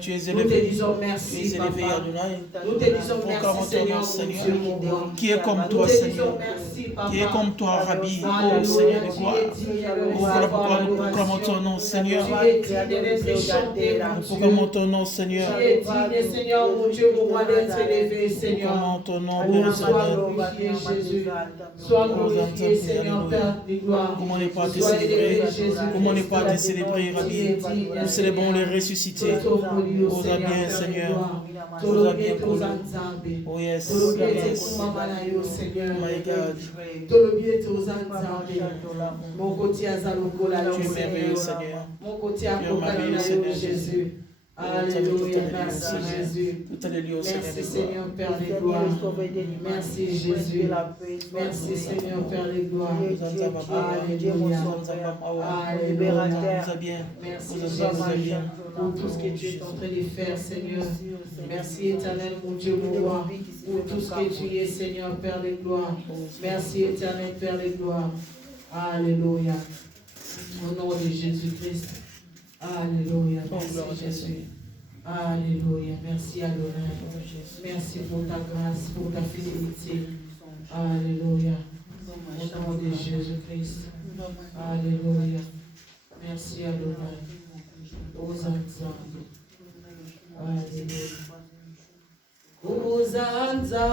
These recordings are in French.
tu es Nous te élevé. disons Tu es merci, élevé, papa. Adonai. Nous te disons Proclamons merci, ton Seigneur, nom, mon Seigneur. Dieu, mon roi. Qui est comme Nous toi, te Seigneur? disons merci, papa. Qui est comme toi, Rabbi? Oh, Alléluia, Seigneur de tu gloire. es digne de Oh, voilà recevoir pourquoi nous proclamons ton l'adoration. nom, Seigneur. Tu es digne d'être chanté, mon Nous proclamons Dieu. ton nom, Seigneur. Tu es digne, Seigneur, mon Dieu, mon roi, d'être élevé, Nous Seigneur. proclamons ton nom, Oh, Père sois éternel. glorifié, Jésus. Sois glorifié, Seigneur, Père de gloire. Comment ne pas te Sois célébrer? élevé, Jésus. Comment ne pas te célébrer, Rabbi? Nous célébrons les ressuscités. Oh, bien, Seigneur. Oh, bien, connu. Oh, yes. Yes. My God. Tu es merveilleux, Seigneur. Tu es merveilleux, Seigneur Jésus. Alléluia, merci Jésus. Tout est lié au Merci Seigneur Père des gloires. Merci Jésus. Merci Seigneur Père des gloires. Alléluia. Alléluia. Merci Jésus pour tout ce que tu es en train de faire, Seigneur. Merci éternel mon Dieu, mon roi, pour tout ce que tu es, Seigneur Père des gloires. Merci éternel Père des gloires. Alléluia. Au nom de Jésus-Christ. Alléluia. Merci Jésus. Alléluia. Merci Adonai. Merci pour ta grâce, pour ta fidélité. Alléluia. Au nom de Jésus-Christ. Alléluia. Merci Adonai. Hosanna. Alléluia. Hosanna.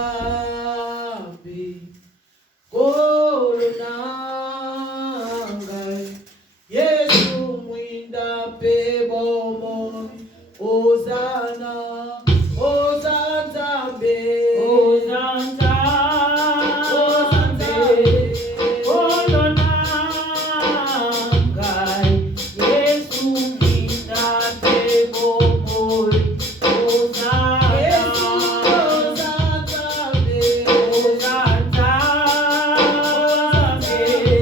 Kolonangai. Yesu mwinda pe bomo. Hosanna, Hosanna be, Hosanna, Hosanna be, Hosanna, Gai, Yesu mwinda pe bomo. Hosanna, Hosanna be, Hosanna be.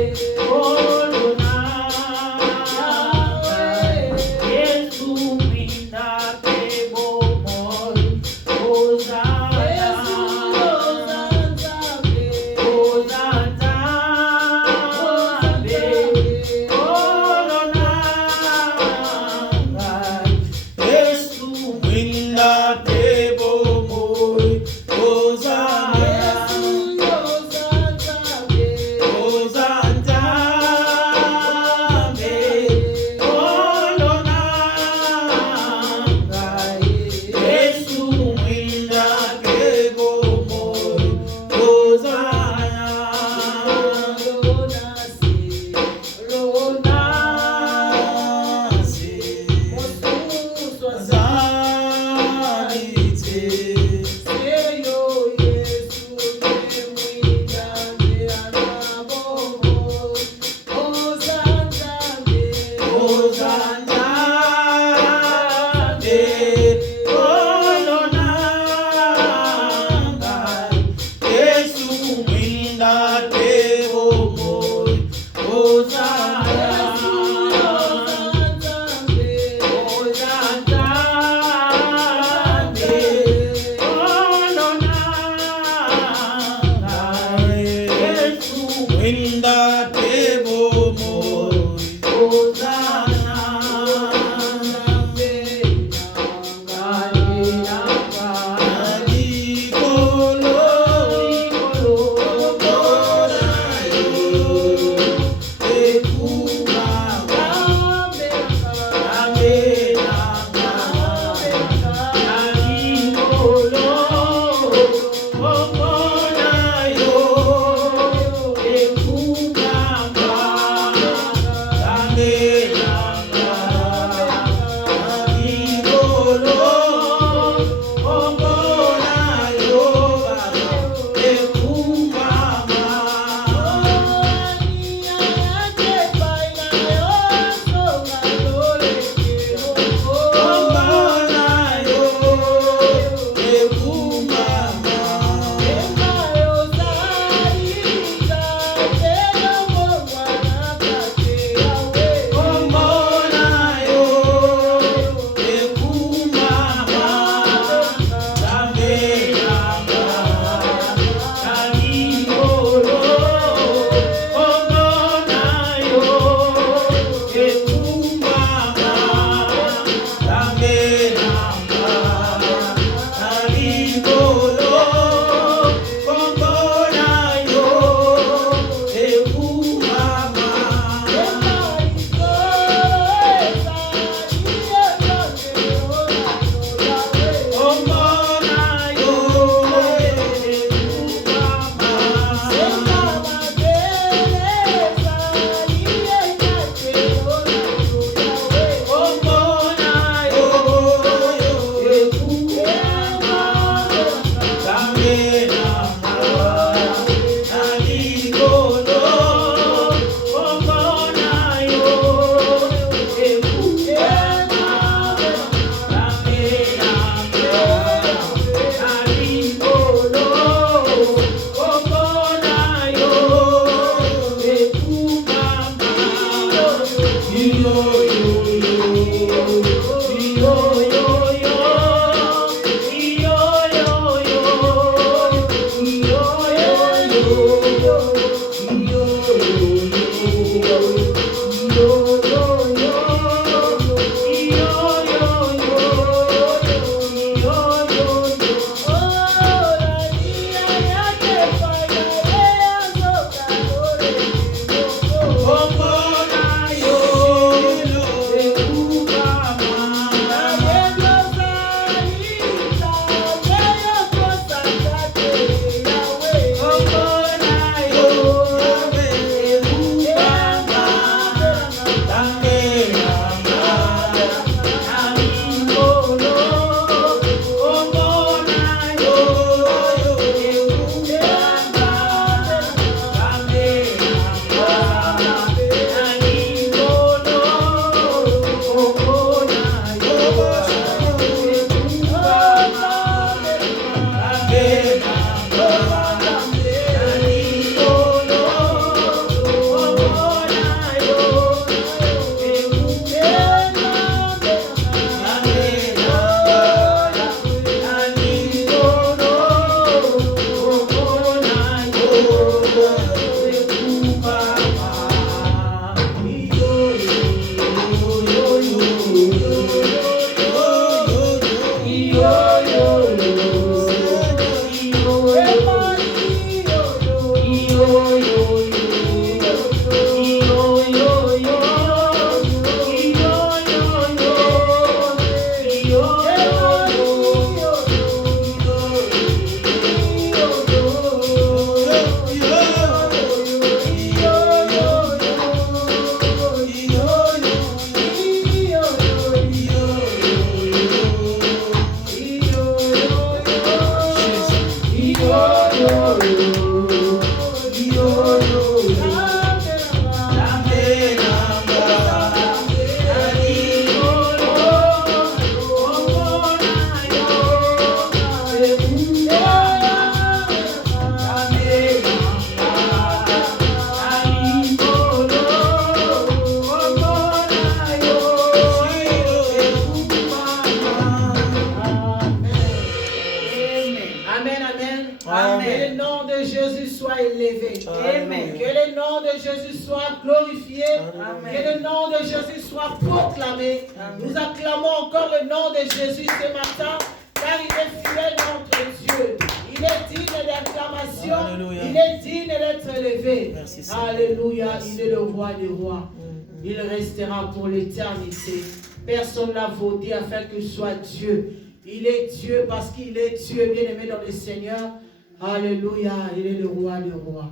Pour l'éternité. Personne n'a voté afin qu'il soit Dieu. Il est Dieu parce qu'il est Dieu, bien-aimé dans le Seigneur. Alléluia, il est le roi des rois.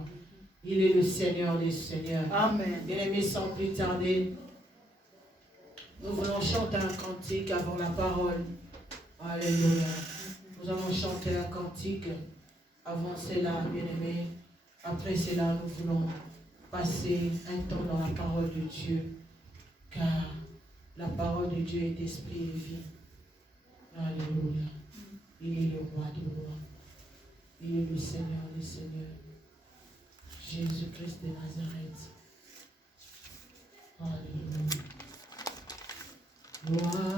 Il est le Seigneur des seigneurs. Amen. Bien-aimé, sans plus tarder, nous voulons chanter un cantique avant la parole. Alléluia. Nous allons chanter un cantique avant cela, bien-aimé. Après cela, nous voulons passer un temps dans la parole de Dieu. Car la parole de Dieu est esprit et vie. Alléluia. Il est le roi des rois. Il est le Seigneur des seigneurs. Jésus-Christ de Nazareth. Alléluia. Gloire.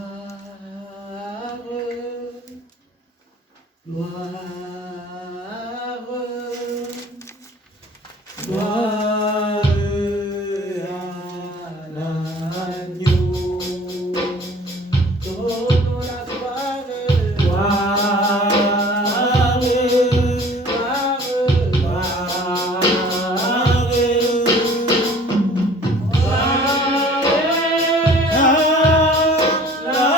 Gloire. Gloire. La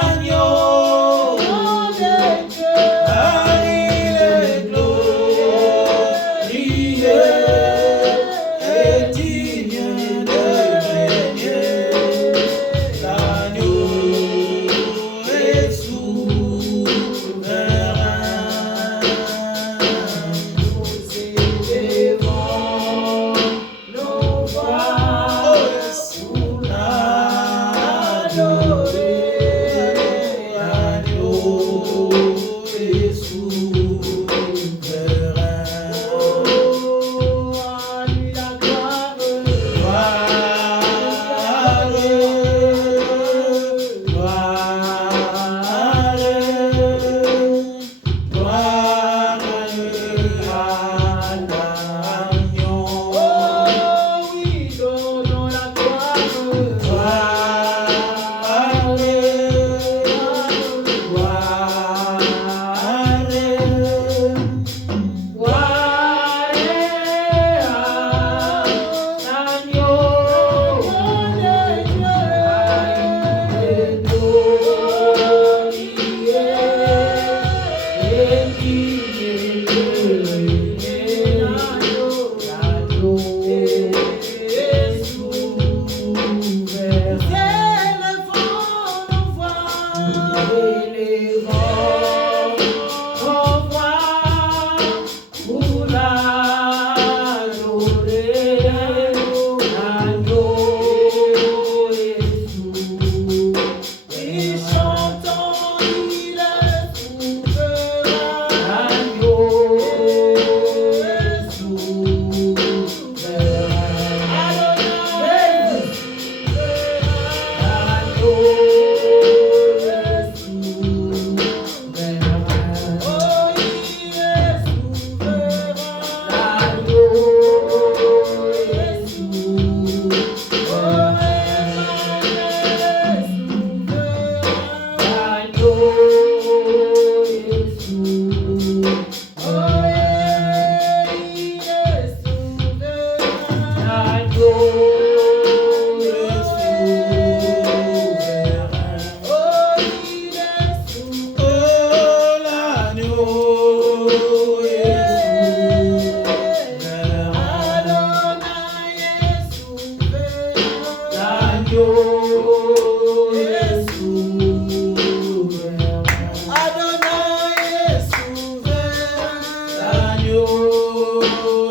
l'agneau est souverain. Adonai est souverain. L'agneau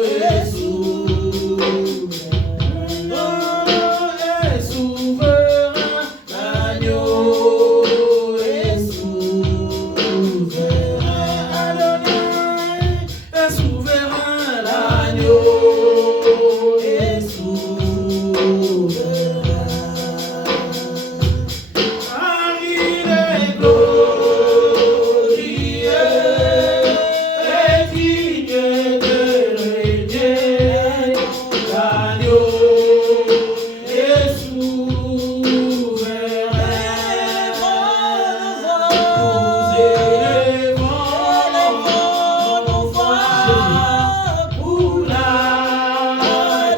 est souverain. Est souverain. L'agneau est souverain. Adonai est souverain. L'agneau est souverain. Car il est glorieux et digne de régner. L'agneau est souverain. Nous élevons nos voix pour l'adorer.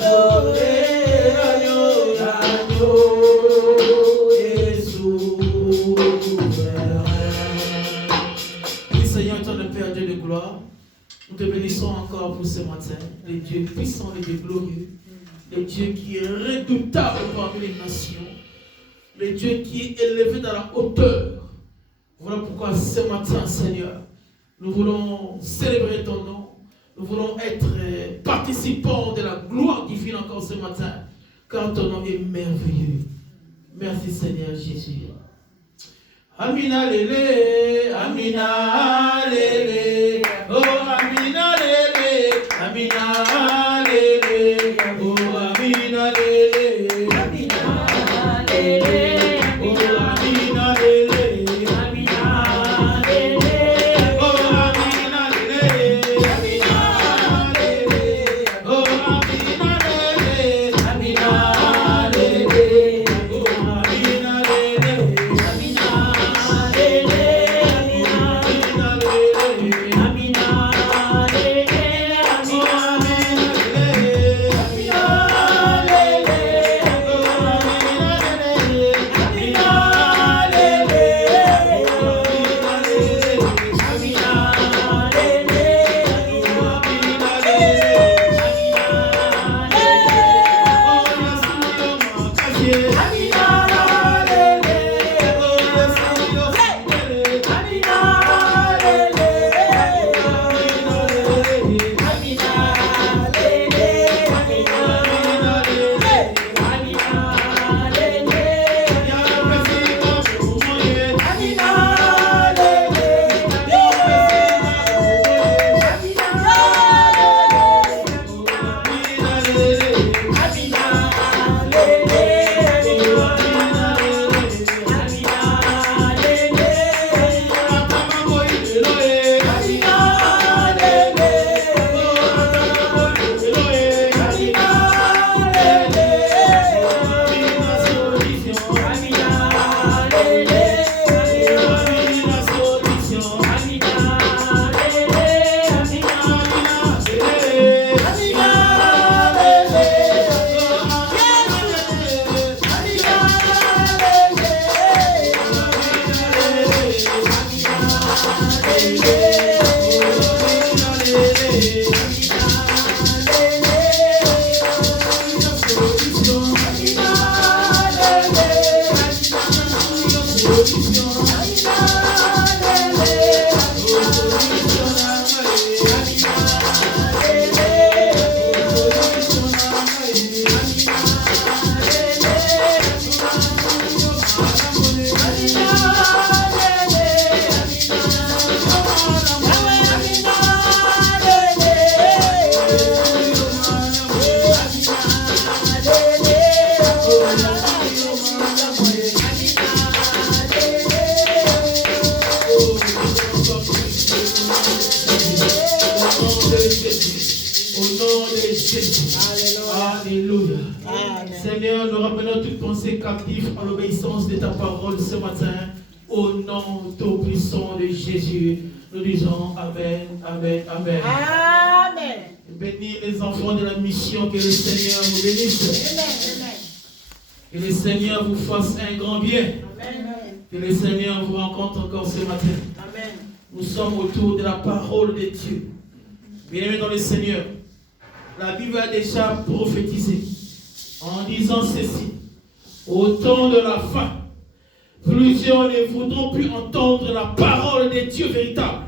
L'agneau est souverain. Oui, Seigneur, toi le Père Dieu de gloire, nous te bénissons encore pour ce matin, le Dieu puissant, le Dieu glorieux, le Dieu qui est redoutable parmi les nations, le Dieu qui est élevé dans la hauteur. Voilà pourquoi ce matin, Seigneur, nous voulons célébrer ton nom, nous voulons être participants de la gloire divine encore ce matin, car ton nom est merveilleux. Merci Seigneur Jésus. Amina lele, Amina lele, oh Amina lele, Amina lele, oh Amina lele, Amina lele, oh Amina lele, Amina lele, oh Amina lele, Amina lele, oh Amina lele, Amina lele, oh Amina lele, Amina Alléluia. Seigneur, nous ramenons toute pensée captive à l'obéissance de ta parole ce matin. Au nom tout puissant de Jésus, nous disons Amen, Amen, Amen. Amen. Bénis les enfants de la mission, que le Seigneur vous bénisse. Amen. Que le Seigneur vous fasse un grand bien. Amen. Que le Seigneur vous rencontre encore ce matin. Amen. Nous sommes autour de la parole de Dieu. Bien-aimés dans le Seigneur, la Bible a déjà prophétisé en disant ceci. Au temps de la fin, plusieurs ne voudront plus entendre la parole de Dieu véritable.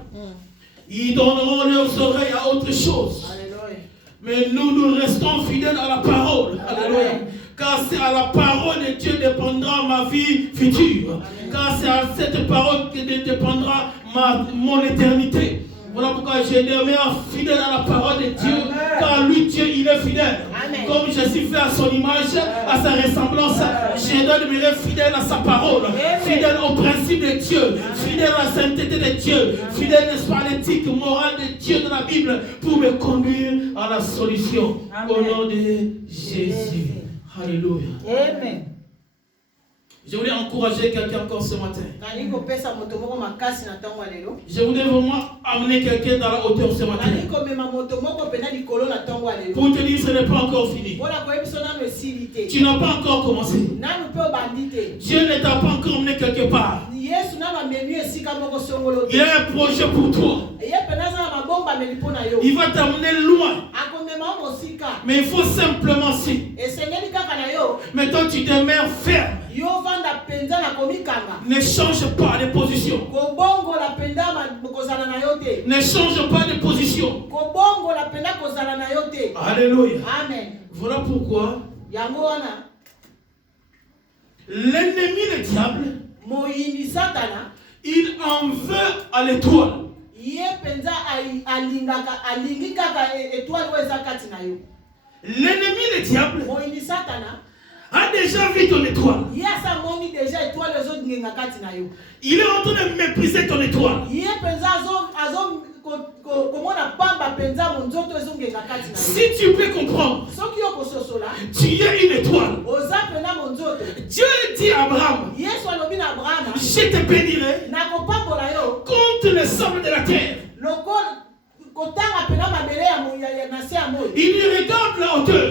Ils donneront leurs oreilles à autre chose. Alléluia. Mais nous restons fidèles à la parole. Alléluia. Car c'est à la parole de Dieu dépendra ma vie future. Amen. Car c'est à cette parole que dépendra mon éternité. Voilà pourquoi je demeure fidèle à la parole de Dieu. Amen. Car lui, Dieu, il est fidèle. Amen. Comme je suis fait à son image, à sa ressemblance, je dois demeurer fidèle à sa parole. Amen. Fidèle au principe de Dieu. Amen. Fidèle à la sainteté de Dieu. Amen. Fidèle, n'est-ce pas, à l'éthique morale de Dieu dans la Bible pour me conduire à la solution. Amen. Au nom de Jésus. Alléluia. Amen. Je voulais encourager quelqu'un encore ce matin. Je voulais vraiment amener quelqu'un dans la hauteur ce matin. Pour te dire que ce n'est pas encore fini. Tu n'as pas encore commencé. Dieu ne t'a pas encore emmené quelque part. Il y a un projet pour toi. Il va t'amener loin. Mais il faut simplement si. Mais toi tu demeures ferme. Ne change pas de position. Ne change pas de position. Alléluia. Amen. Voilà pourquoi l'ennemi, le diable, il en veut à l'étoile. L'ennemi, le diable, a déjà vu ton étoile. Il est en train de mépriser ton étoile. Si tu peux comprendre, tu es une étoile. Dieu dit à Abraham, je te bénirai contre le sable de la terre. Il regarde la hauteur.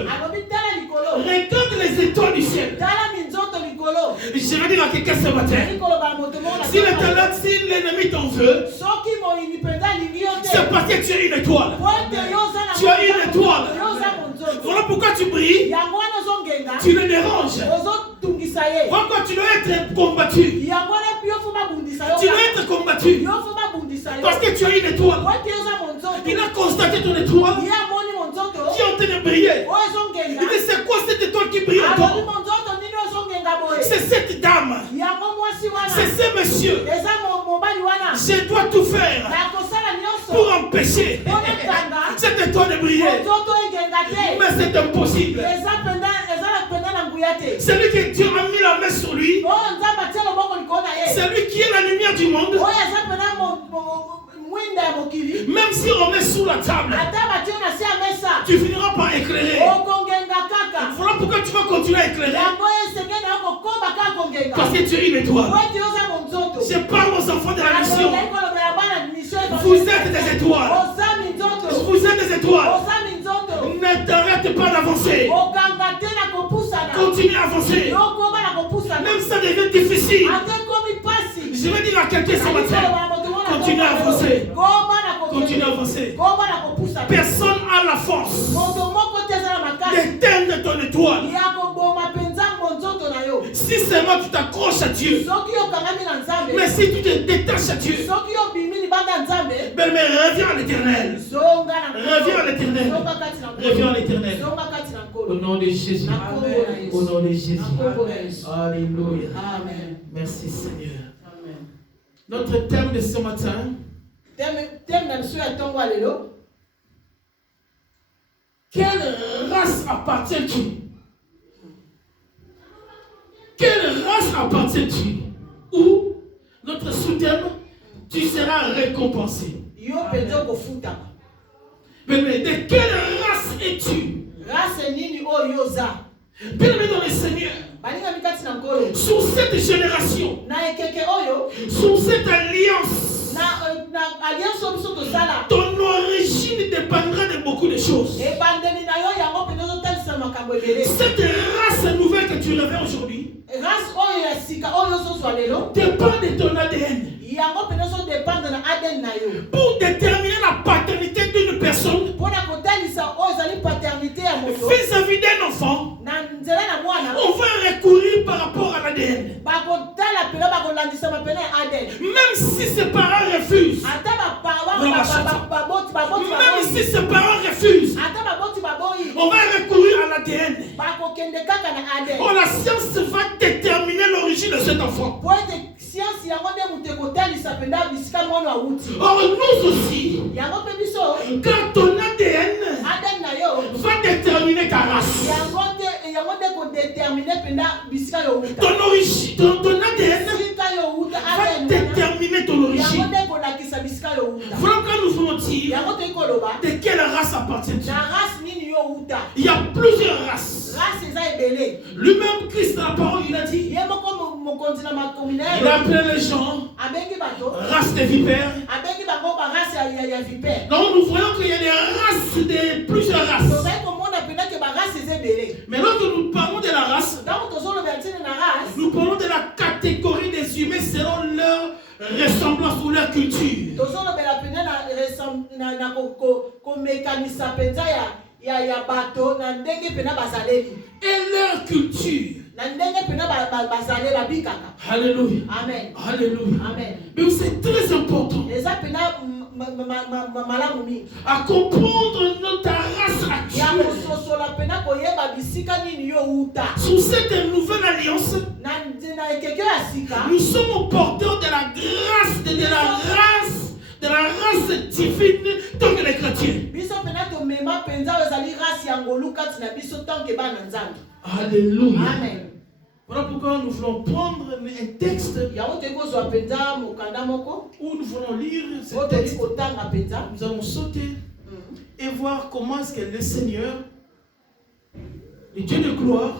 Regarde les étoiles du ciel. Je vais dire à quelqu'un ce matin, si l'ennemi t'en veut, c'est parce que tu es une étoile. Tu es une étoile. Voilà pourquoi tu brilles. Tu le déranges. Voilà pourquoi tu dois être combattu. Tu dois être combattu. Parce que tu es une étoile. Il a constaté ton étoile qui est en train de briller. Il dit, c'est quoi cette étoile qui brille encore? C'est cette dame. C'est ce monsieur. Je dois tout faire pour empêcher cette étoile de briller. Mais c'est impossible. Celui que Dieu a mis la main sur lui, celui qui est la lumière du monde, même si on met sous la table, tu finiras par éclairer. Voilà pourquoi tu vas continuer à éclairer. Parce que tu es une étoile. Je parle aux enfants de la mission. Vous êtes des étoiles. Vous êtes des étoiles. Ne t'arrête pas d'avancer. Continue à avancer. Même si ça devient difficile. Je vais dire à quelqu'un ce matin, continue à avancer. Continue à avancer. Personne n'a la force d'éteindre ton étoile. Si seulement tu t'accroches à Dieu. Mais si tu te détaches à Dieu, mais reviens à l'éternel. Reviens à l'éternel. Reviens à l'éternel. Au nom de Jésus. Amen. Au nom de Jésus. Alléluia. Amen. Merci Seigneur. Amen. Notre thème de ce matin. Quelle race appartiens-tu? Quelle race appartiens-tu? Ou notre sous-thème, tu seras récompensé. Mais de quelle race es-tu? Bien-aimé dans le Seigneur, sur cette génération, sur cette alliance, ton origine dépendra de beaucoup de choses. Cette race nouvelle que tu revêts aujourd'hui dépend de ton ADN. Pour déterminer la paternité d'une personne vis-à-vis d'un enfant, on va recourir par Même si ses parents refusent. Même si ses parents refusent. On va recourir à l'ADN. Oh, la science va déterminer l'origine de cet enfant. Or, nous aussi, quand ton ADN va déterminer ta race. Ton origine, ton ADN va déterminer ton origine. Voilà quand nous voulons dire de quelle race appartient-il. Il y a plusieurs races. Lui-même, Christ, dans la parole, il a dit, il a appelé les gens race de vipères. Donc nous voyons qu'il y a des races, plusieurs races. Mais lorsque nous parlons de la race, nous parlons de la catégorie des humains selon leur ressemblance ou leur culture. Et leur culture. Alléluia. Amen. Alléluia. Amen. Mais c'est très important à comprendre notre race actuelle. Sous cette nouvelle alliance, nous sommes porteurs de la grâce, de la race divine tant que les chrétiens. Alléluia. Amen. Voilà pourquoi nous voulons prendre un texte où nous voulons lire ce texte. Nous allons sauter et voir comment est-ce que le Seigneur, le Dieu de gloire,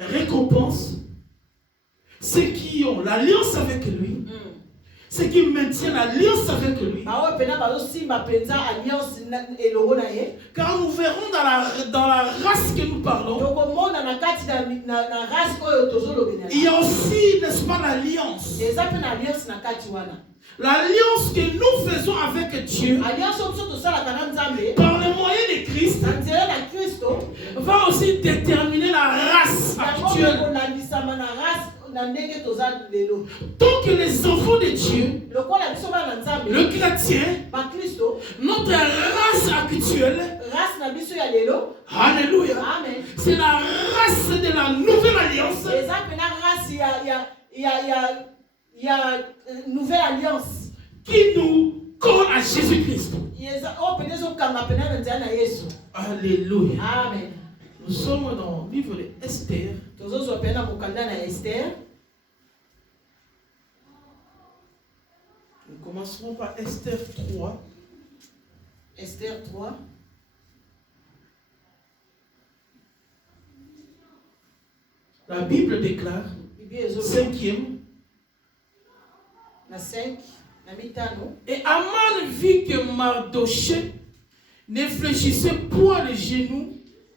récompense ceux qui ont l'alliance avec lui, ceux qui maintiennent l'alliance avec lui. Car nous verrons dans la race que nous parlons, il y a aussi, n'est-ce pas, l'alliance. L'alliance que nous faisons avec Dieu par le moyen de Christ va aussi déterminer la race actuelle. Tant que les enfants de Dieu, le chrétien, notre race actuelle, alléluia, c'est la race de la nouvelle alliance. Nouvelle alliance qui nous colle à Jésus-Christ. Alléluia. Amen. Nous sommes dans le livre de Esther. Nous commencerons par Esther 3. Esther 3. La Bible déclare, 5e. Et Aman vit que Mardochée ne fléchissait point les genoux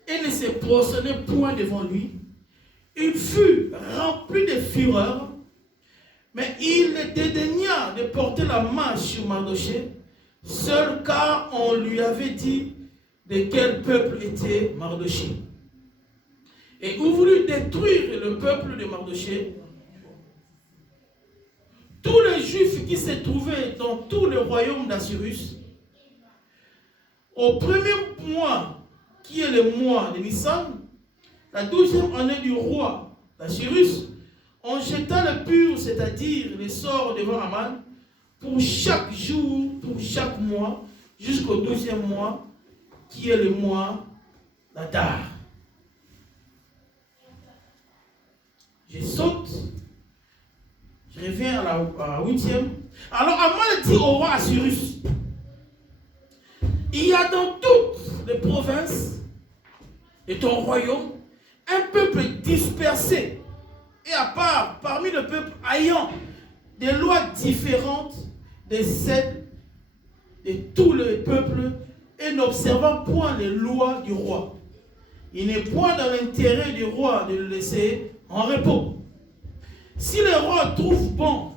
et ne se prosternait point devant lui. Il fut rempli de fureur, mais il dédaigna de porter la main sur Mardochée, seul car on lui avait dit de quel peuple était Mardochée. Et il voulut détruire le peuple de Mardochée. Tous les Juifs qui se trouvaient dans tout le royaume d'Assyrus, au premier mois, qui est le mois de Nissan, la 12e année du roi d'Assyrus, on jeta le pur, c'est-à-dire les sorts devant Aman, pour chaque jour, pour chaque mois, jusqu'au 12e mois, qui est le mois d'Adar. Je saute. Je reviens à la 8e. Alors Aman dit au roi Assyrus, il y a dans toutes les provinces de ton royaume un peuple dispersé et à part parmi le peuple ayant des lois différentes de celles de tous les peuples et n'observant point les lois du roi. Il n'est point dans l'intérêt du roi de le laisser en repos. Si le roi trouve bon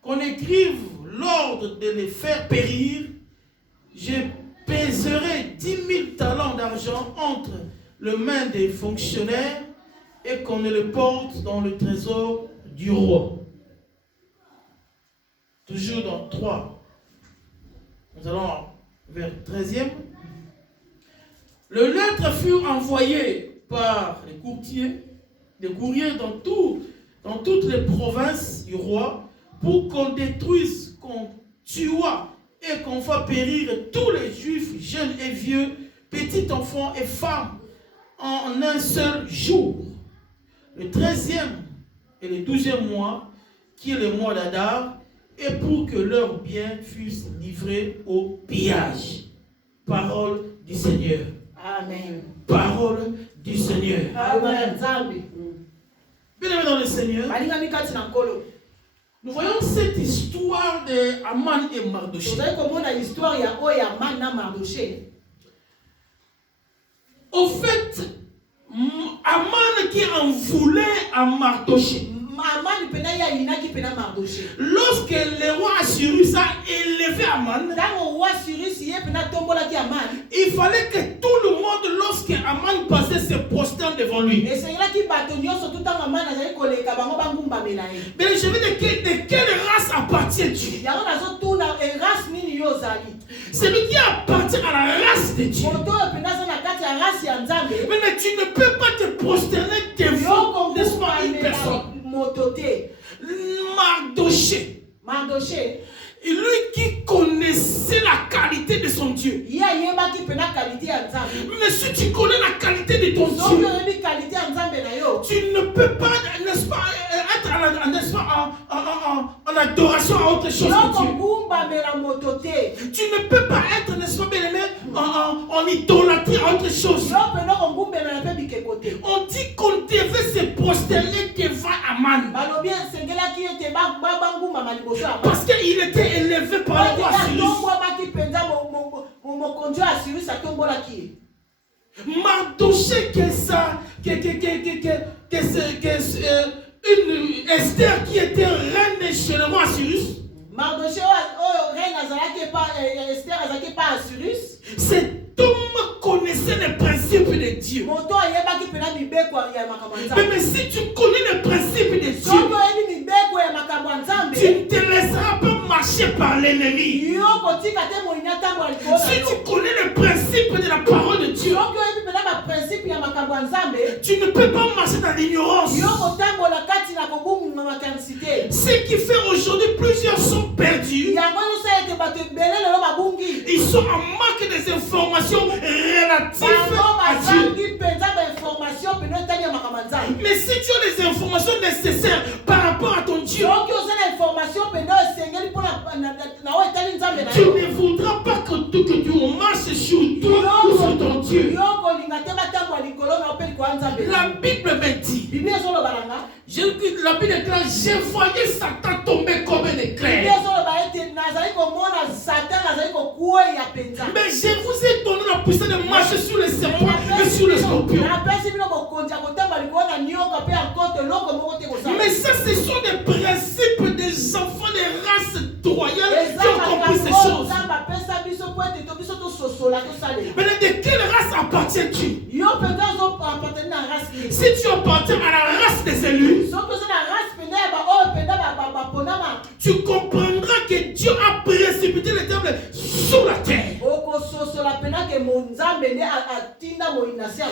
qu'on écrive l'ordre de les faire périr, je pèserai 10 000 talents d'argent entre les mains des fonctionnaires et qu'on ne le porte dans le trésor du roi. toujours dans 3. Nous allons vers 13e. Le lettre fut envoyée par les courtiers, des courriers dans toutes les provinces du roi, pour qu'on détruise, qu'on tuât et qu'on fasse périr tous les juifs, jeunes et vieux, petits enfants et femmes, en un seul jour. Le 13e et le 12e mois, qui est le mois d'Adar, et pour que leurs biens fussent livrés au pillage. Parole du Seigneur. Amen. Parole du Seigneur. Amen. Bien-aimés dans le Seigneur, nous voyons cette histoire de Aman et Mardoché. Au fait, Aman qui en voulait à Mardoché. Lorsque le roi Assyrus a élevé Aman, il fallait que tout le monde, lorsque Aman passait, se prosterne devant lui. Mais je veux dire, de quelle race appartiens-tu? Celui qui appartient à la race de Dieu. Mais tu ne peux pas te prosterner devant, n'est-ce pas, une personne. Mardoché, lui qui connaissait la qualité de son Dieu. Mais si tu connais la qualité de ton Dieu, tu ne peux pas, n'est-ce pas, être n'est-ce pas, en adoration à autre chose que Dieu. Tu ne peux pas être, n'est-ce pas, bien-aimé, en idolâtrie à autre chose. On dit qu'on devait se prosterner devant Aman. Parce qu'il était élevé par le roi Assyrus. Mardoché, une Esther qui était reine chez le roi Assyrus. Mardoché, cet homme connaissait les principes de Dieu. Mais si tu connais les principes de Dieu, tu ne te laisseras pas marcher par l'ennemi. Si tu connais les principes de la parole de Dieu, tu ne peux pas marcher dans l'ignorance. Ce qui fait aujourd'hui, plusieurs sont perdus. Ils sont en manque des informations relatives à Dieu. Mais si tu as les informations nécessaires par rapport à ton Dieu, tu ne voudras pas que tu marches sur toi ou sur ton Dieu. La Bible me dit, la Bible déclare, j'ai voyé Satan tomber comme un éclair. Mais je vous ai donné la puissance de marcher sur les serpents et sur les scorpions. Mais ça, ce sont des principes des enfants des races royales qui ont compris ces choses. Mais de quelle race appartiens-tu? Si tu appartiens à la race des élus, tu comprendras que Dieu a précipité les diables sur la terre.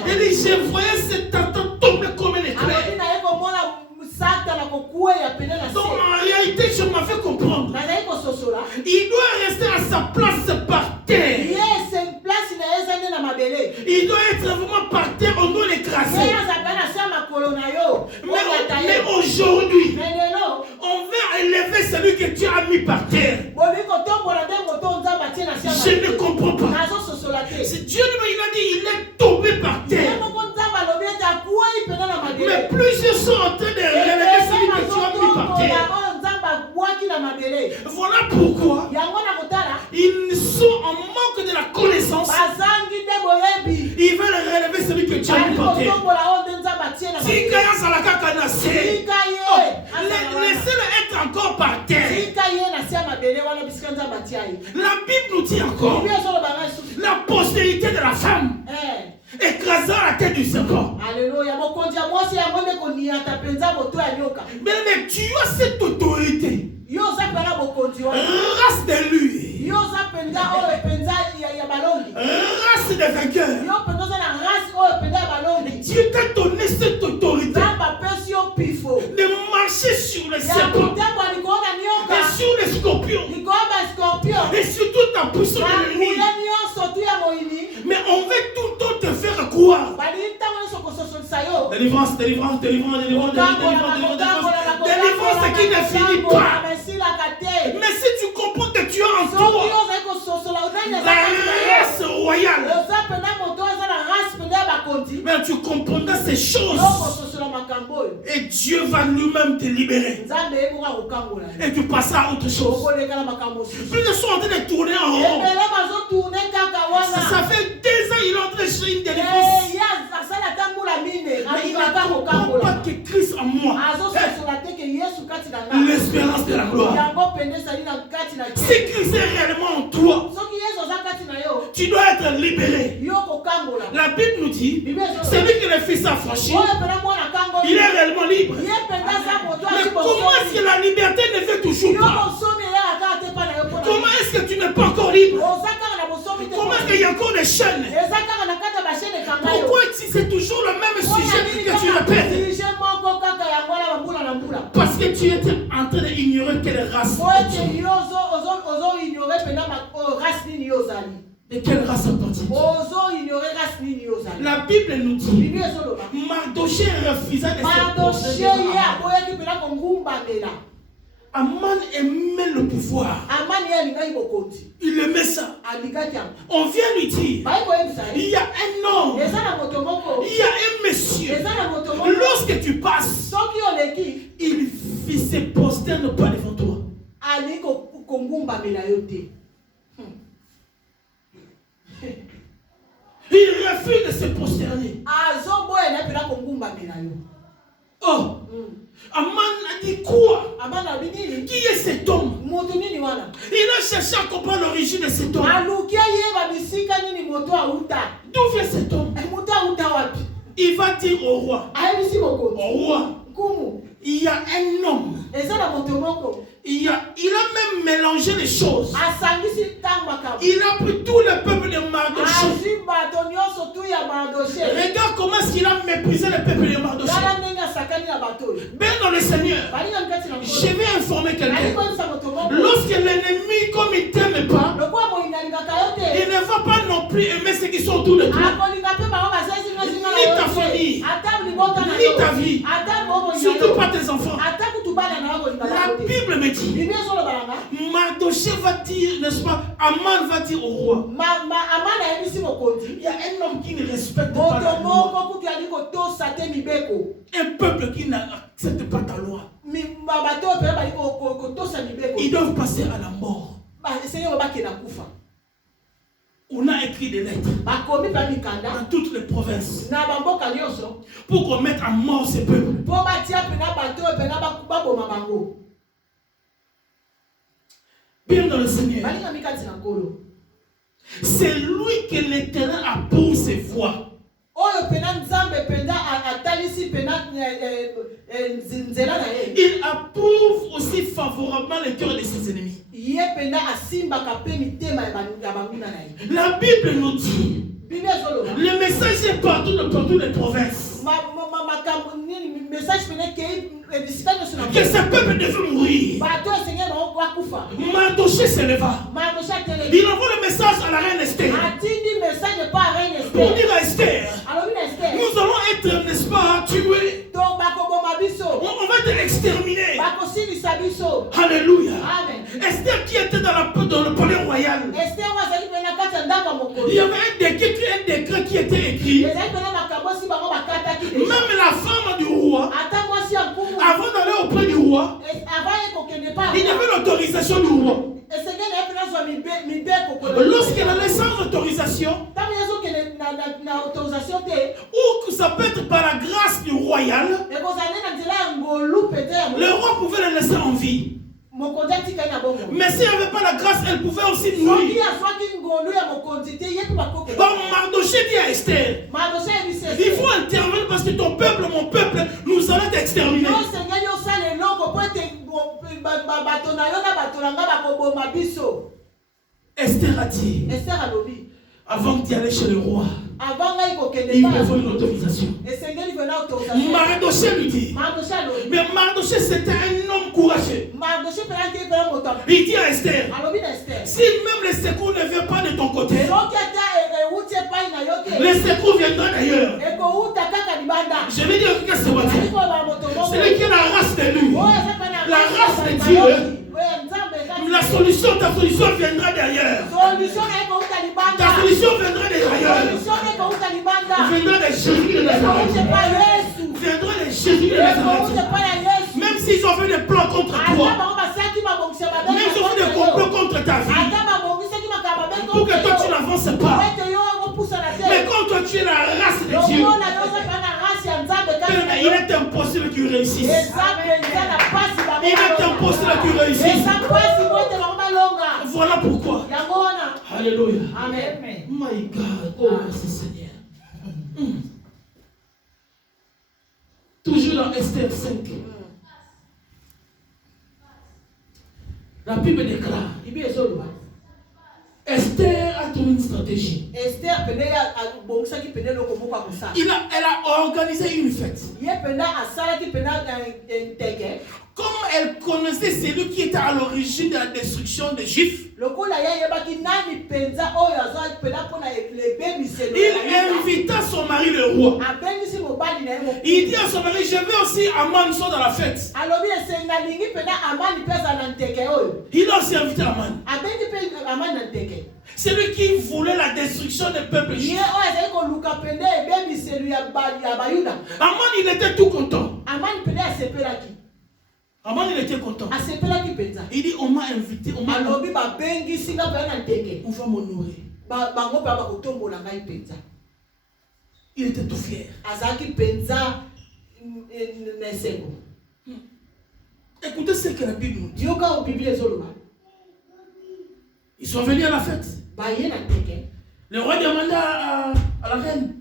Il dit, je voyais cet Satan tomber comme un éclair. Donc en réalité, je m'avais comprendre. Il doit rester à sa place par terre. Il doit être vraiment par terre, on doit l'écraser. Mais aujourd'hui, on va élever celui que Dieu a mis par terre. Je ne comprends pas. Si Dieu il a dit, il est tombé par terre. Mais plusieurs sont en train de relever celui que Dieu a mis par terre. Voilà pourquoi ils sont en manque de la connaissance. Ils veulent relever celui que Dieu a mis par terre. Laissez-le être encore par terre. La Bible nous dit encore la postérité de la femme écrasant la tête du serpent. Alléluia. Mais tu as cette autorité. des vainqueurs. Dieu t'a donné cette autorité de marcher sur les serpents et sur les scorpions et sur toute la puissance de l'ennemi. Mais on veut tout le temps te faire croire. Délivrance, délivrance, délivrance, délivrance, délivrance qui ne finit pas. Mais si tu comprends que tu as en toi la race royale, mais tu comprendras ces choses et Dieu va lui-même te libérer et tu passeras à autre chose. Plus de sont en train de tourner en rond. Ça fait 2 ans il est en train de chercher une délivrance. Mais il ne comprend pas que Christ en moi, l'espérance de la gloire. Si Christ est réellement en toi, tu dois être libéré. La Bible nous dit, celui que le Fils a franchi, il est réellement libre. Mais comment est-ce que la liberté ne fait toujours pas? Comment est-ce que tu n'es pas encore libre? Comment est-ce qu'il y a encore des chaînes? Pourquoi c'est toujours le même sujet que tu répètes? Parce que tu étais en train d'ignorer quelle race. De quelle race appartient-il? La Bible nous dit, Mardoché refusa de se poser. Aman aimait le pouvoir. Il aimait ça. On vient lui dire, il y a un homme, il y a un monsieur. Lorsque tu passes, il se prosterne pas devant toi. Il refuse de se prosterner. Oh, Aman a dit quoi? Qui est cet homme? Il a cherché à comprendre l'origine de cet homme. D'où vient cet homme? Il va dire au roi, il y a un homme. Il a même mélangé les choses. Il a pris tout le peuple de Mardoché. Regarde comment est-ce qu'il a méprisé le peuple de Mardoché. Ben dans le Seigneur, je vais informer quelqu'un. Lorsque l'ennemi, comme il ne t'aime pas, il ne va pas non plus aimer ceux qui sont autour de toi. Ni ta famille, ni ta vie, surtout pas tes enfants. La Bible me dit, Mardoché va dire, n'est-ce pas, Aman va dire au roi, il y a un homme qui ne respecte pas la loi, un peuple qui n'accepte pas ta loi. Ils doivent passer à la mort. On a écrit des lettres dans toutes les provinces pour qu'on mette à mort ces peuples. Bien dans le Seigneur, c'est lui que l'Éternel approuve ses voies. Il approuve aussi favorablement le cœur de ses ennemis. La Bible nous dit, le message est partout dans toutes les provinces. Que ce peuple devait mourir. Mardoché se leva. Il envoie le message à la reine Esther. Pour dire à Esther, nous allons être, n'est-ce pas, tués. On va être exterminés. Alléluia. Esther qui était dans le palais royal. Il y avait un décret qui était écrit. Même la femme du roi, avant d'aller auprès du roi, il avait l'autorisation du roi. Lorsqu'elle allait sans autorisation, ou que ça peut être par la grâce du royal, le roi pouvait le laisser en vie. Mais s'il n'y avait pas la grâce, elle pouvait aussi mourir. Donc Mardoché dit à Esther, il faut intervenir parce que ton peuple, mon peuple, nous allons t'exterminer. Esther a dit, Avant d'y aller chez le roi, Avant là, il me faut une autorisation. Mardochée lui dit. Mais Mardochée c'était un homme courageux. Il dit à Esther, si même le secours ne vient pas de ton côté, le secours viendra d'ailleurs. Je vais dire que c'est celui qui a la race de lui, la race de Dieu. La solution, ta solution viendra derrière. Ta solution viendra derrière. Viendra de Jésus de Nazareth. Viendra de Jésus de Nazareth. Même s'ils ont fait des plans contre toi, même s'ils ont fait des complots contre ta vie, pour que toi tu n'avances pas. Mais quand toi tu es la race de Dieu, il est impossible que tu réussisses. Il est impossible que tu réussisses. Voilà pourquoi. Alléluia. Amen. My God. Oh, merci Seigneur. Toujours dans Esther 5. La Bible déclare. Esther a trouvé une stratégie. Elle a organisé une fête. Comme elle connaissait celui qui était à l'origine de la destruction des Juifs, il invita son mari le roi. Il dit à son mari, je veux aussi Aman soit dans la fête. Il a aussi invité Aman. C'est lui qui voulait la destruction des peuples juifs. Aman, il était tout content. Aman, il était content. Il dit, on m'a invité, on va m'honorer. Il était tout fier. Écoutez ce que la Bible nous dit. Ils sont venus à la fête. Le roi demanda à la reine,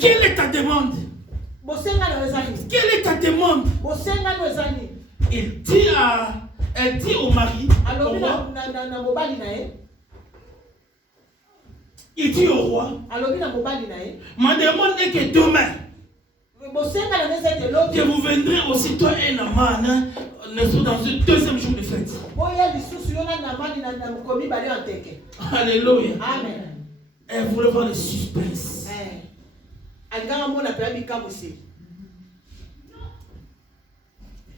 quelle est ta demande? Quelle est ta demande? Elle dit au mari, il dit au roi, ma demande est que demain, que vous viendrez aussitôt et Naman, dans le deuxième jour de fête. Alléluia. Amen. Elle voulait voir le suspense.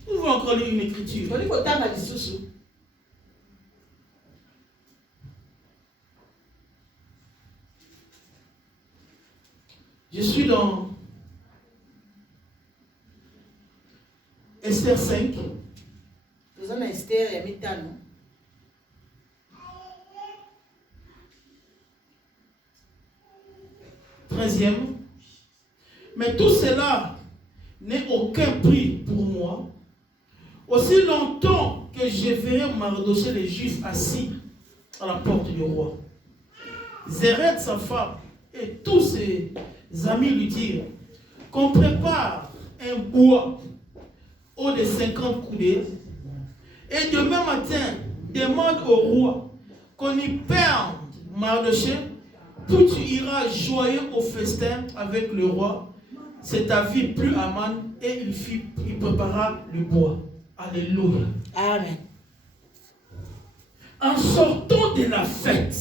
Nous voulons encore lire une écriture. Je suis dans Esther 5. Treizième. Mais tout cela n'est aucun prix pour moi. Aussi longtemps que je verrai Mardochée les Juifs assis à la porte du roi. Zéret, sa femme, et tous ses amis lui dirent qu'on prépare un bois haut de 50 coudées. Et demain matin, demande au roi qu'on y perde Mardochée. Puis tu iras joyeux au festin avec le roi. C'est ta vie plus Aman. Et il prépara le bois. Alléluia. Amen. En sortant de la fête,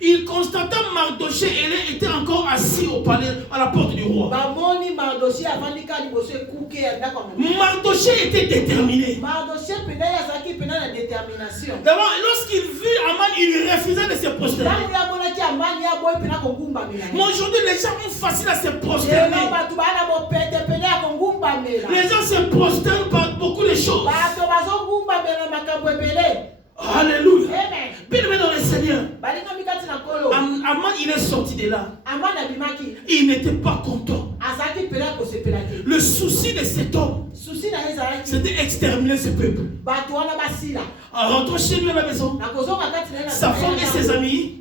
il constata Mardochée, elle était encore assis au palais à la porte du roi. Mardochée était déterminé. D'abord, lorsqu'il vit Aman, il refusa de se prosterner. Mais aujourd'hui, les gens ont facile à se prosterner. Les gens se prosternent par beaucoup de choses. Alléluia. Bien-aimé dans le Seigneur. Aman, il est sorti de là. Il n'était pas content. Le souci de cet homme, c'était exterminer ce peuple. En rentrant chez lui à la maison, sa femme et ses amis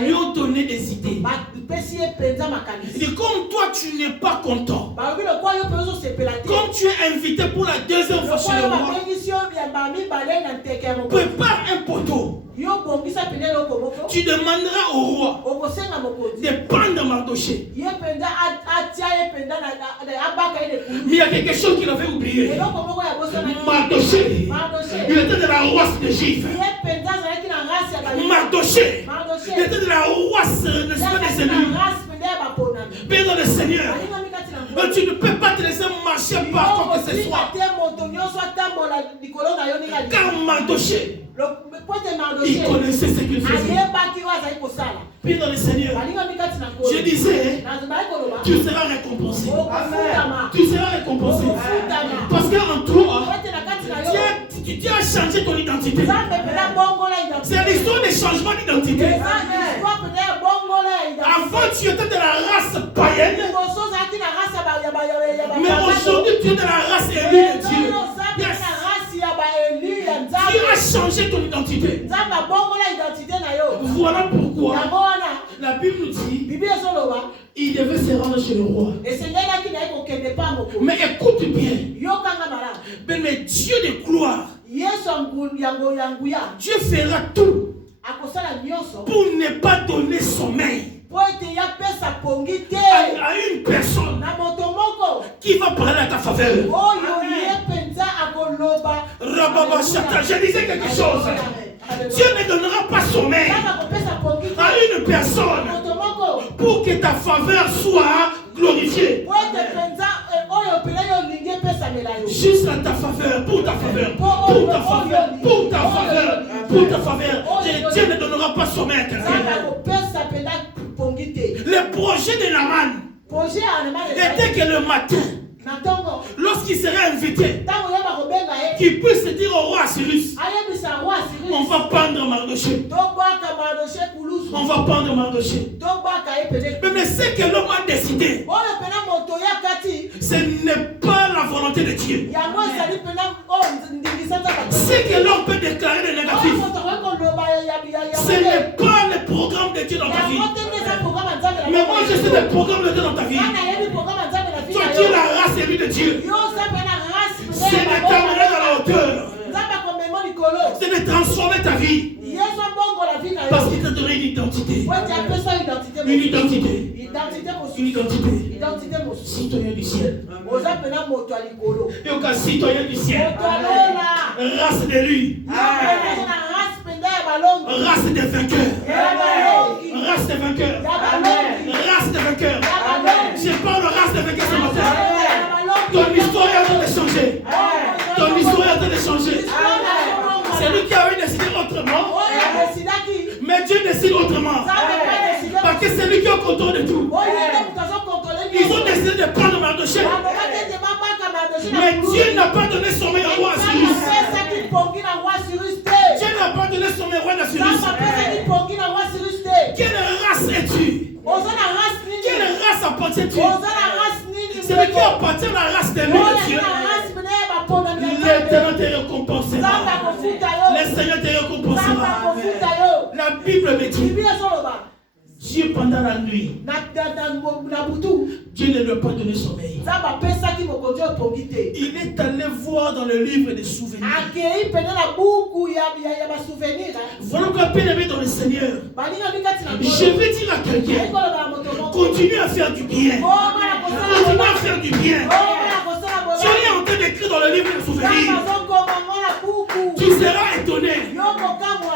lui ont donné des idées. Il dit, comme toi tu n'es pas content, comme tu es invité pour la deuxième fois chez le roi, prépare un poteau. Tu demanderas au roi de prendre Mardoché. Mais il y a quelque chose qu'il avait oublié. Mardoché, il était de la race de Juifs. Mardoché, il était de la race, n'est-ce pas, des élus. Père dans le Seigneur, tu ne peux pas te laisser marcher par quoi que ce soit. Car Mardoché, il connaissait ce qu'il faisait. Père dans le Seigneur, je disais, tu seras récompensé. Tu seras récompensé. Parce qu'en toi, tu as changé ton identité. C'est l'histoire des changements d'identité. Avant, tu étais de la race païenne. Mais aujourd'hui, tu es de la race élue de Dieu. Yes. Tu as changé ton identité. Voilà pourquoi la Bible nous dit il devait se rendre chez le roi. Mais écoute bien. Mais Dieu de gloire, Dieu fera tout pour ne pas donner sommeil à une personne qui va parler à ta faveur. Je disais quelque chose. Dieu ne donnera pas sommeil à une personne pour que ta faveur soit glorifiée. Juste à ta faveur, pour ta faveur, pour ta faveur, pour ta faveur, pour ta faveur. Dieu ne donnera pas sommeil à quelqu'un. Le projet de Naaman était que le matin, lorsqu'il serait invité, qu'il puisse dire au roi Cyrus, on va prendre Mardoché. On va prendre Mardoché. Mais ce que l'homme a décidé, ce n'est pas la volonté de Dieu. Ce que l'homme peut déclarer de négatif, ce n'est pas le programme de Dieu dans ta vie. Mais moi je sais le programme de Dieu dans ta vie. Toi tu es la race élue de Dieu. C'est de t'amener dans la hauteur. C'est de transformer ta vie. Parce qu'il t'a donné une identité. Une identité. Une identité. Citoyen du ciel. Et au cas citoyen du ciel. Race d'élus. Race des vainqueurs. Race des vainqueurs. Race des vainqueurs. Je parle de race des vainqueurs ce matin. Ton histoire est en train de changer. Ton histoire est en train de changer. C'est lui qui avait décidé autrement. Mais Dieu décide autrement. Parce que c'est lui qui est au contrôle de tout. Ils ont décidé de prendre Mardoché. Mais Dieu n'a pas donné sommeil au roi Cyrus. Dieu n'a pas donné sommeil au roi Cyrus. Quelle race es-tu? Quelle race appartiens-tu? Celui qui appartient à la race de Dieu. L'Éternel te récompensera. Le Seigneur te récompensera. La Bible me dit, Dieu pendant la nuit, Dieu ne lui a pas donné sommeil. Il est allé voir dans le livre des souvenirs. Voilà pourquoi, bien-aimé dans le Seigneur, je vais dire à quelqu'un, continue à faire du bien. Continue à faire du bien. Dieu est en train d'écrire dans le livre des souvenirs. Tu seras étonné.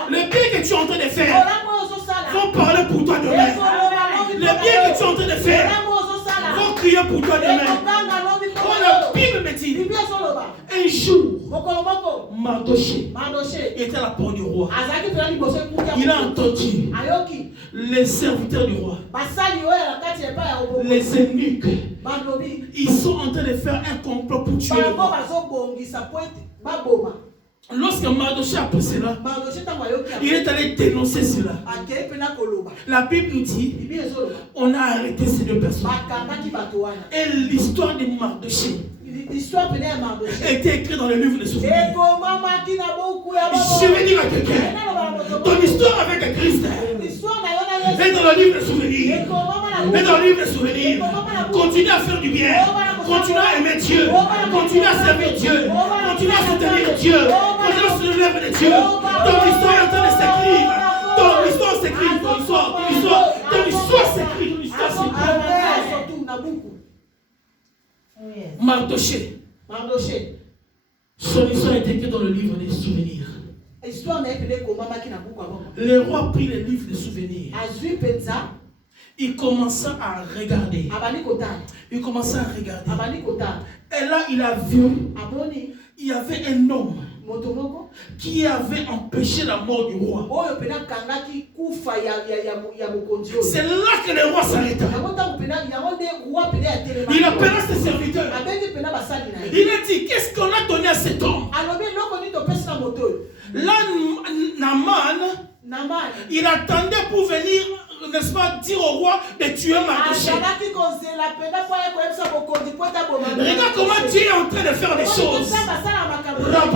Le bien que tu es en train de faire vont parler pour toi demain. Le bien que tu es en train de faire vont crier pour toi demain. Quand la Bible me dit, un jour, Mardoché était à la porte du roi. Il a entendu les serviteurs du roi, les eunuques. Ils sont en train de faire un complot pour tuer le roi. Lorsque Mardoché a appris cela, il est allé dénoncer cela. La Bible nous dit, on a arrêté ces deux personnes. Et l'histoire de Mardoché était écrite dans le livre des souvenirs. Je vais dire à quelqu'un, ton histoire avec Christ est dans le livre des souvenirs. Mets dans le livre des souvenirs. Continue à faire du bien. Continue à aimer Dieu. Continue à servir Dieu. Continue à soutenir Dieu. Continue à se lever de Dieu. Ton histoire est en train de s'écrire. Ton histoire s'écrit. Ton histoire s'écrit. Ton histoire s'écrit. Mardoché. Son histoire est écrite dans le livre des souvenirs. Le roi prit le livre des souvenirs. Il commença à regarder. Il commença à regarder. Et là, il a vu, il y avait un homme qui avait empêché la mort du roi. C'est là que le roi s'arrêta. Il appela ses serviteurs. Il a dit, qu'est-ce qu'on a donné à cet homme? Là, Naaman, il attendait pour venir, n'est-ce pas, dire au roi de tuer Mardoché. Regarde comment Dieu est en train de faire les choses. Regarde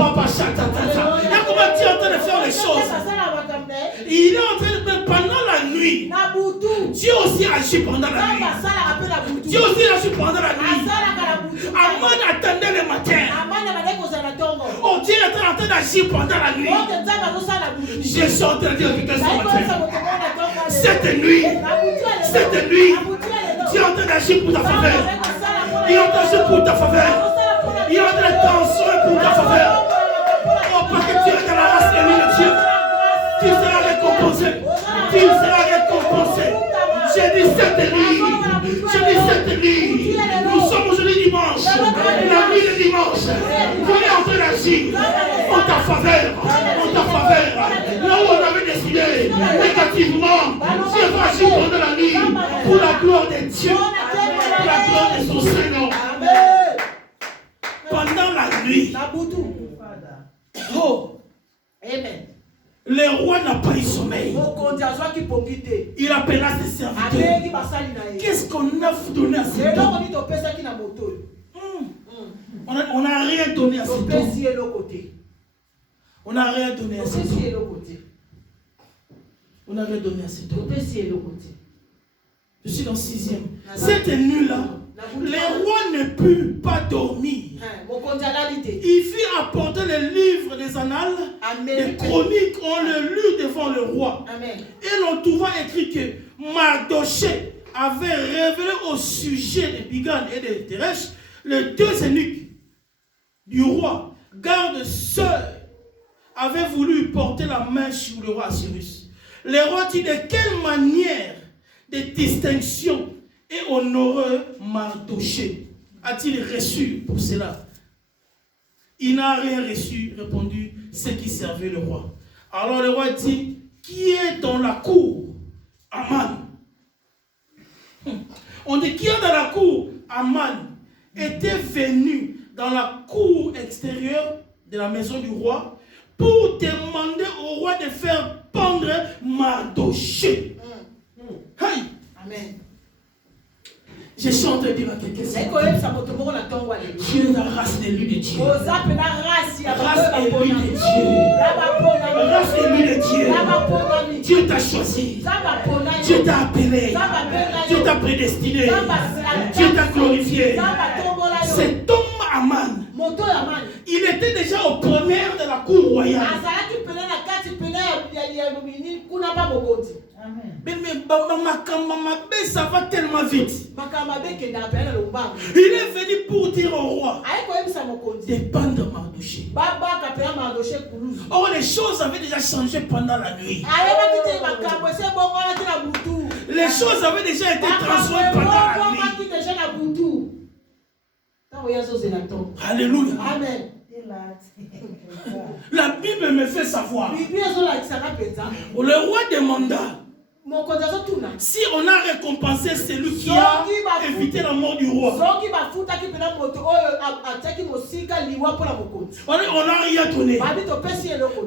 comment Dieu est en train de faire les choses. Il est en train de, pendant la nuit, Dieu aussi agit pendant la nuit. Dieu aussi agit pendant la nuit. Aman attendait le matin. Oh, Dieu est en train d'agir pendant la nuit. Je suis en train de dire quelque chose ce matin. Cette nuit, Dieu est en train d'agir pour ta faveur. Il est en train d'agir pour ta faveur. Il est en train de t'ensoler pour ta faveur. Oh, parce que tu es dans la race élue de Dieu. Tu seras récompensé. Tu seras récompensé. J'ai dit cette nuit. Nous sommes aujourd'hui dimanche. La nuit de dimanche. Dieu est en train d'agir en ta faveur. Là où on avait décidé négativement, Dieu va agir pendant la nuit pour la gloire de Dieu. Pour la gloire de son Seigneur. Pendant la nuit. Oh. Amen. Le roi n'a pas eu sommeil. Il appela ses serviteurs. Qu'est-ce qu'on a donné à cet homme? On n'a rien donné à cet homme. On n'a rien donné à cet homme. On n'a rien donné à cet homme. Je suis dans 6e. Cette nuit-là, le roi ne put pas dormir. Il fit apporter le livre des annales, des chroniques, on le lut devant le roi. Et l'on trouva écrit que Mardoché avait révélé au sujet de Bigan et de Teresh, les deux eunuques du roi, garde sœurs, avaient voulu porter la main sur le roi Assyrus. Le roi dit de quelle manière de distinction et honoreux Mardoché a-t-il reçu pour cela? Il n'a rien reçu, répondit ceux qui servaient le roi. Alors le roi dit, qui est dans la cour? Aman. On dit, qui est dans la cour? Aman était venu dans la cour extérieure de la maison du roi pour demander au roi de faire pendre Mardoché. Hey. Amen. Je suis en train de dire à quelqu'un. Dieu est la race élue de Dieu. Race élue de Dieu. Race élue de Dieu. Dieu t'a choisi. Dieu t'a appelé. Dieu t'a prédestiné. Dieu t'a glorifié. Cet homme Aman, il était déjà au premier de la cour royale. Mais ça va tellement vite. Il est venu pour dire au roi de pendre Mardoché. Or les choses avaient déjà changé pendant la nuit. Les choses avaient déjà été transformées pendant la nuit. Alléluia. Amen. La Bible me fait savoir. Le roi demanda si on a récompensé celui qui a évité la mort du roi. On n'a rien donné.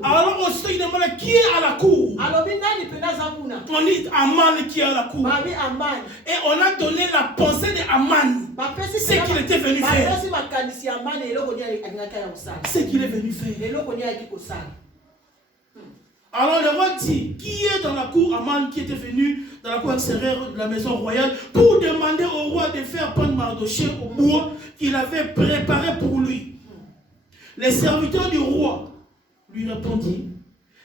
Alors aussi il demande qui est à la cour. On dit Aman qui est à la cour. Et on a donné la pensée de Aman. Ce qu'il était venu faire. Ce qu'il est venu faire. Alors le roi dit, qui est dans la cour? Aman qui était venu dans la cour extérieure de la maison royale pour demander au roi de faire prendre Mardochée au bois qu'il avait préparé pour lui. Les serviteurs du roi lui répondirent,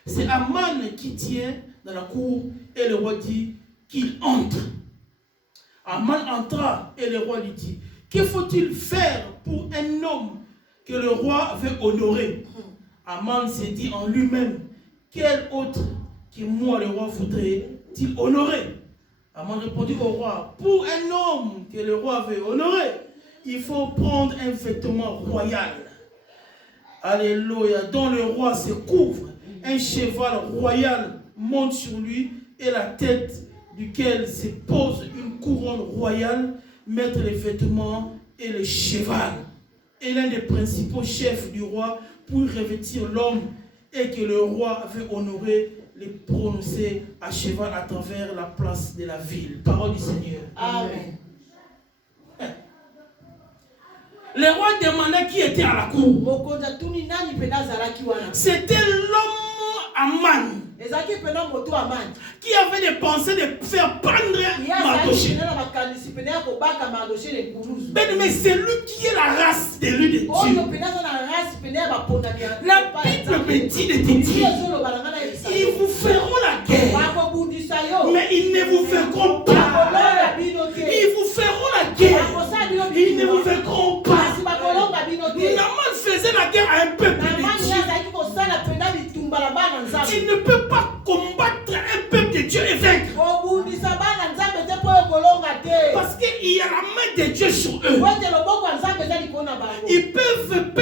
c'est Aman qui tient dans la cour, et le roi dit qu'il entre. Aman entra et le roi lui dit, que faut-il faire pour un homme que le roi veut honorer? Aman s'est dit en lui-même, quel autre que moi le roi voudrait-il honorer? Aman répondit au roi, pour un homme que le roi veut honorer, il faut prendre un vêtement royal. Alléluia, dont le roi se couvre, un cheval royal monte sur lui et la tête duquel se pose une couronne royale, mettre les vêtements et le cheval. Et l'un des principaux chefs du roi pour revêtir l'homme et que le roi veut honorer, les prononcer à cheval à travers la place de la ville. Parole du Seigneur. Amen. Le roi demandait qui était à la cour. C'était l'homme Aman qui avait des pensées de faire prendre Mardochée. Mais c'est lui qui est la race de lui de Dieu. La Bible me dit de te dire, ils vous feront la guerre, mais ils ne vous vaincront pas. Ils vous feront la guerre, ils ne vous vaincront pas. Naaman faisait la guerre à un peuple de Dieu. Tu ne peux pas commencer